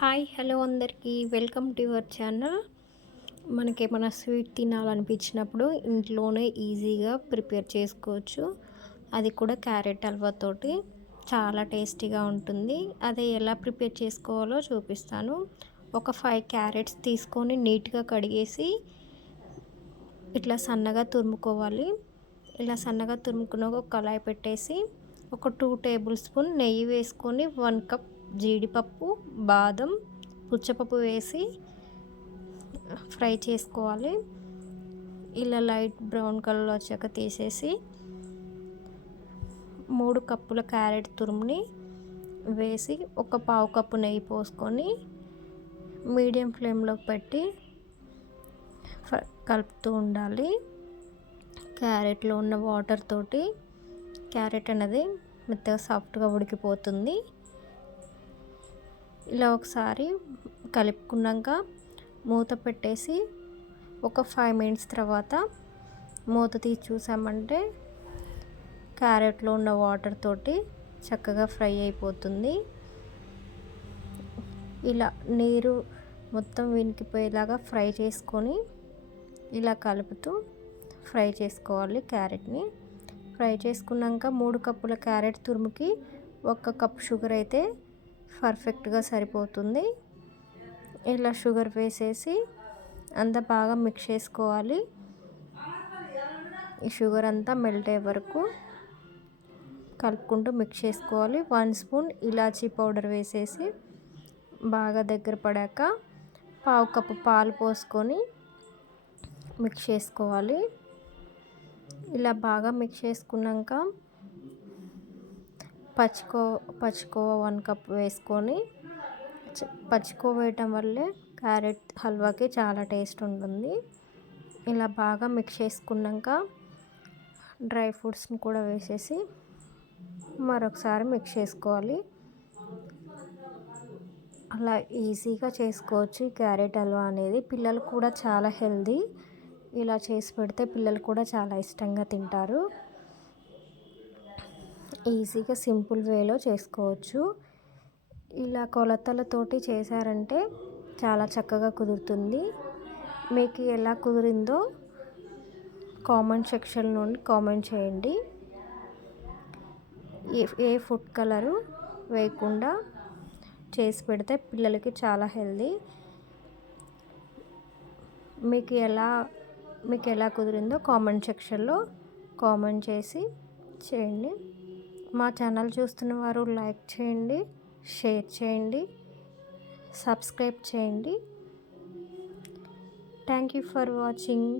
Hi hello అందరికీ. Welcome to your channel. మనకి ఏమైనా స్వీట్ తినాలనిపించినప్పుడు ఇంట్లోనే ఈజీగా ప్రిపేర్ చేసుకోవచ్చు. అది కూడా క్యారెట్ హల్వాతోటి చాలా టేస్టీగా ఉంటుంది. అదే ఎలా ప్రిపేర్ చేసుకోవాలో చూపిస్తాను. ఒక ఫైవ్ క్యారెట్స్ తీసుకొని నీట్గా కడిగేసి ఇట్లా సన్నగా తురుముకోవాలి. ఇలా సన్నగా తురుముకున్న ఒక కళాయి పెట్టేసి ఒక టూ టేబుల్ స్పూన్ నెయ్యి వేసుకొని వన్ కప్ జీడిపప్పు బాదం పుచ్చపప్పు వేసి ఫ్రై చేసుకోవాలి. ఇలా లైట్ బ్రౌన్ కలర్ వచ్చాక తీసేసి మూడు కప్పుల క్యారెట్ తురుముని వేసి ఒక పావు కప్పు నెయ్యి పోసుకొని మీడియం ఫ్లేమ్లో పెట్టి కలుపుతూ ఉండాలి. క్యారెట్లో ఉన్న వాటర్ తోటి క్యారెట్ అనేది మెత్తగా సాఫ్ట్గా ఉడికిపోతుంది. ఇలా ఒకసారి కలుపుకున్నాక మూత పెట్టేసి ఒక ఫైవ్ మినిట్స్ తర్వాత మూత తీసి చూసామంటే క్యారెట్లో ఉన్న వాటర్ తోటి చక్కగా ఫ్రై అయిపోతుంది. ఇలా నీరు మొత్తం వినికిపోయేలాగా ఫ్రై చేసుకొని ఇలా కలుపుతూ ఫ్రై చేసుకోవాలి క్యారెట్ని. ఫ్రై చేసుకున్నాక మూడు కప్పుల క్యారెట్ తురుముకి ఒక కప్ షుగర్ అయితే పర్ఫెక్ట్గా సరిపోతుంది. ఇలా షుగర్ వేసేసి అంతా బాగా మిక్స్ చేసుకోవాలి. ఈ షుగర్ అంతా మెల్ట్ అయ్యే వరకు కలుపుకుంటూ మిక్స్ చేసుకోవాలి. వన్ స్పూన్ ఇలాచీ పౌడర్ వేసేసి బాగా దగ్గర పడాక పావు కప్పు పాలు పోసుకొని మిక్స్ చేసుకోవాలి. ఇలా బాగా మిక్స్ చేసుకున్నాక పచ్చికో పచ్చికోవ వన్ కప్ వేసుకొని పచ్చికోవ వేయటం వల్లే క్యారెట్ హల్వాకి చాలా టేస్ట్ ఉంటుంది. ఇలా బాగా మిక్స్ చేసుకున్నాక డ్రై ఫ్రూట్స్ని కూడా వేసేసి మరొకసారి మిక్స్ చేసుకోవాలి. అలా ఈజీగా చేసుకోవచ్చు క్యారెట్ హల్వా అనేది. పిల్లలు కూడా చాలా హెల్దీ ఇలా చేసి పెడితే పిల్లలు కూడా చాలా ఇష్టంగా తింటారు. ఈజీగా సింపుల్ వేలో చేసుకోవచ్చు. ఇలా కొలతలతోటి చేశారంటే చాలా చక్కగా కుదురుతుంది. మీకు ఎలా కుదిరిందో కామెంట్ సెక్షన్ నుండి కామెంట్ చేయండి. ఏ ఏ ఫుడ్ కలరు వేయకుండా చేసి పెడితే పిల్లలకి చాలా హెల్దీ. మీకు ఎలా మీకు ఎలా కుదిరిందో కామెంట్ సెక్షన్లో కామెంట్ చేసి చేయండి. మా ఛానల్ చూస్తున్న వారు లైక్ చేయండి షేర్ చేయండి సబ్స్క్రైబ్ చేయండి. Thank you for watching